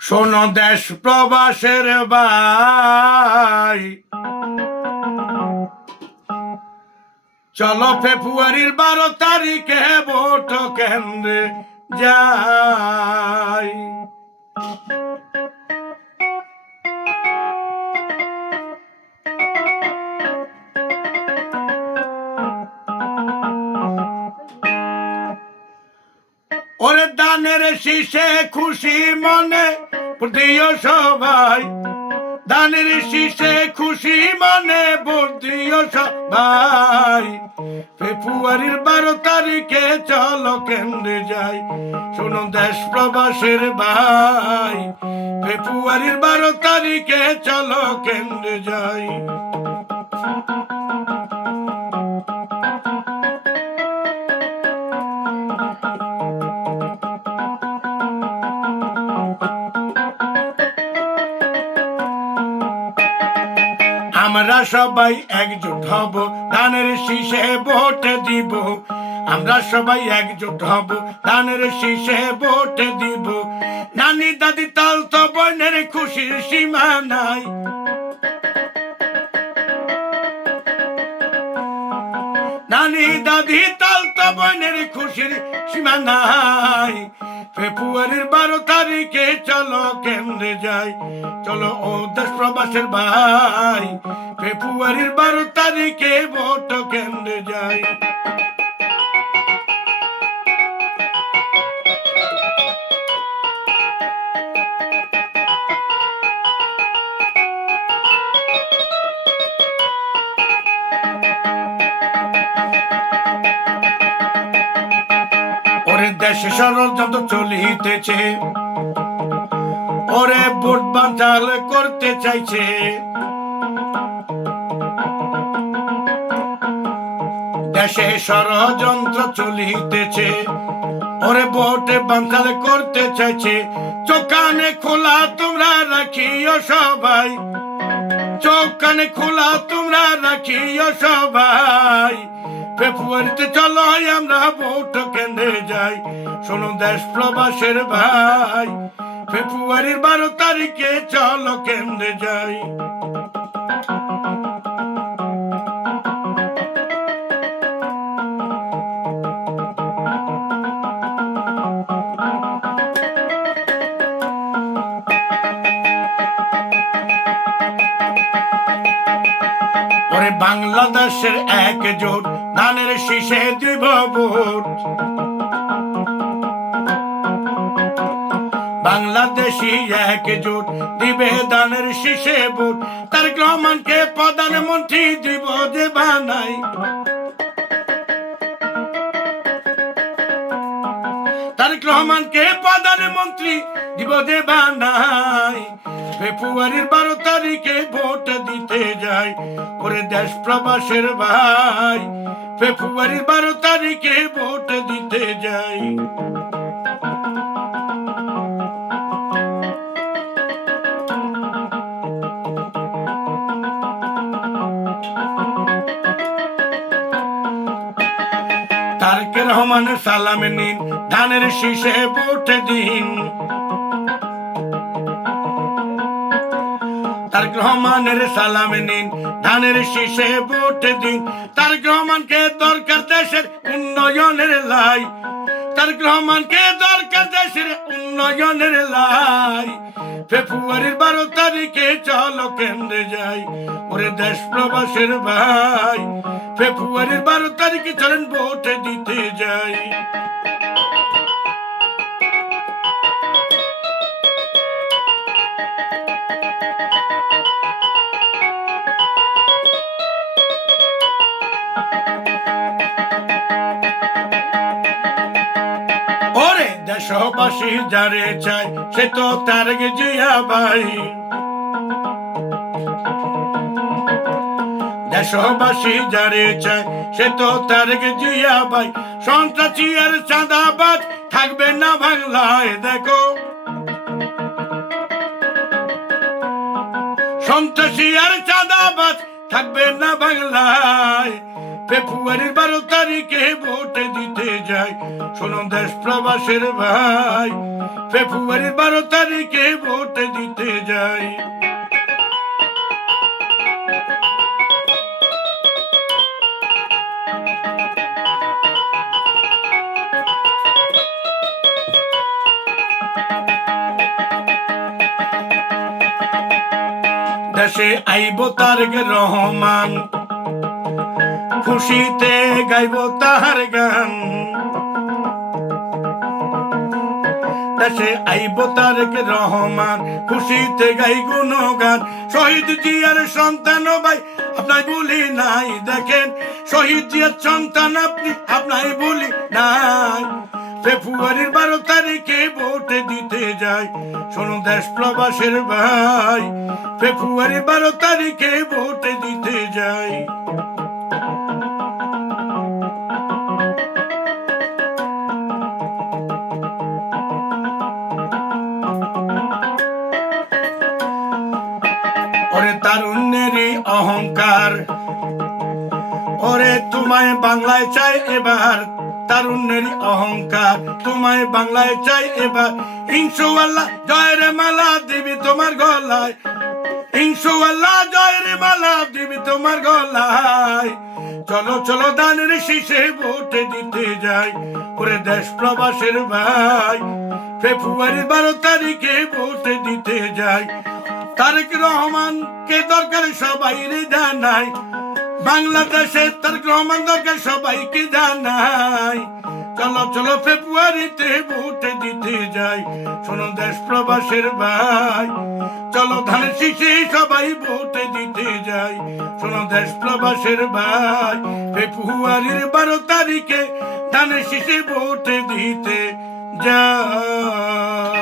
শোনো দেশ প্রবাসের ভাই, চলো ফেব্রুয়ারির 12 তারিখে ভোট কেন্দ্রে যাই। ওরে দানের শীষে খুশি মনে দিও সবাই, দানের শীষে খুশি মনে ভোট দিও সবাই। ফেব্রুয়ারির 12 তারিখে চলো কেন্দ্রে যাই। শোনো দেশ প্রবাসের ভাই, ফেব্রুয়ারির 12 তারিখে চলো কেন্দ্রে যাই। আমরা সবাই একজোট হব, ধানের শীষে ভোট দিব। আমরা সবাই একজোট হব, ধানের শীষে ভোট দিব। নানি দাদি তাল তো বোনের খুশির সীমা নাই। নানি দাদি তাল তো বোনের খুশির সীমা নাই। ফেব্রুয়ারির 12 তারিখে চলো কেন্দ্রে যাই। চলো ও দেশ প্রবাসের ভাই, ফেব্রুয়ারির 12 তারিখে ভোট কেন্দ্রে যাই। ওরে দেশে ষড়যন্ত্র চলিতেছে, ওরে ভোট বানচাল করতে চাইছে। দেশে ষড়যন্ত্র চলিতেছে, ওরে ভোট বানচাল করতে চাইছে। চোখ কানে খোলা তোমরা রাখিও সবাই, চোখ কানে খোলা তোমরা রাখিও সবাই। ফেব্রুয়ারিতে চলো আমরা ভোট কেন্দ্রে যাই। শোনো দেশ প্রবাসের ভাই, ফেব্রুয়ারির 12 তারিখে চলো কেন্দ্রে যাই। ওরে বাংলাদেশের একজোট, ধানের শীষে দিব ভোট। বাংলাদেশি একজোট দিবে ধানের শীষে ভোট। তারেক রহমানকে প্রধানমন্ত্রী দিব যে বানাই। তারেক রহমানকে প্রধানমন্ত্রী দিব যে বানাই। ফেব্রুয়ারির 12 তারিখে ভোট দিতে যাই। ওরে দেশ প্রবাসের ভাই, ফেব্রুয়ারির 12 তারিখে ভোট দিতে যাই। তারেক রহমানের সালাম নিন, ধানের শীষে ভোট দিন। তারেক রহমানের সালাম নিন, ধানের শীষে ভোট দিন। তারেক রহমানকে দরকার দেশের উন্নয়নের লাই। তারেক রহমানকে দরকার দেশের উন্নয়নের লাই। ফেব্রুয়ারির 12 তারিখে চলো কেন্দ্রে যাই। ওরে দেশ প্রবাসের ভাই, ফেব্রুয়ারির 12 তারিখে চলেন ভোট দিতে যাই। ওরে দেশবাসী যারে চাই সে তো তারেক জিয়া ভাই। দেশবাসী যারে চাই সে তো তারেক জিয়া ভাই। সন্ত্রাসী আর চাঁদাবাজ থাকবে না বাংলায়। দেখো সন্ত্রাসী আর চাঁদাবাজ থাকবে না বাংলায়। ফেব্রুয়ারির 12 তারিখে ভোট দিতে যাই, শোনো দেশ প্রবাসের ভাই, ফেব্রুয়ারির 12 তারিখে ভোট দিতে যাই। দেশে আইব তারেক রহমান, খুশিতে গাইব তাহার গান। দেশে আইব তারেক রহমান, খুশিতে গাই গুণগান। শহীদ জিয়ার সন্তান ভাই আপনাই বলি নাই, দেখেন শহীদ জিয়ার সন্তান আপনি, আপনাই বলি নাই। ফেব্রুয়ারির 12 তারিখে ভোট দিতে যাই, শোনো দেশ প্রবাসের ভাই, ফেব্রুয়ারির 12 তারিখে ভোট দিতে যাই। ওরে তারুণ্যেরই অহংকার, ওরে তোমায় বাংলায় চাই এবার, তারুণ্যেরই অহংকার, তোমায় বাংলায় চাই এবার। ইনশাআল্লাহ জয়ের মালা দিবি তোমার গলায়, ইনশাআল্লাহ জয়ের মালা দিবি তোমার গলায়। চলো চলো ধানের শীষে ভোট দিতে যাই, ওরে দেশ প্রবাসের ভাই, ফেব্রুয়ারির 12 তারিখে ভোট দিতে যাই। তারেক রহমান কে দরকার সবাই রে জানাই, বাংলাদেশে তারেক রহমান দরকার সবাইকে জানাই। চলো চলো ফেব্রুয়ারিতে ভোট দিতে যাই, শোনো দেশ প্রবাসের ভাই, চলো ধানের শীষে সবাই ভোট দিতে যাই, শোনো দেশ প্রবাসের ভাই, ফেব্রুয়ারির 12 তারিখে ধানের শীষে ভোট দিতে যাই।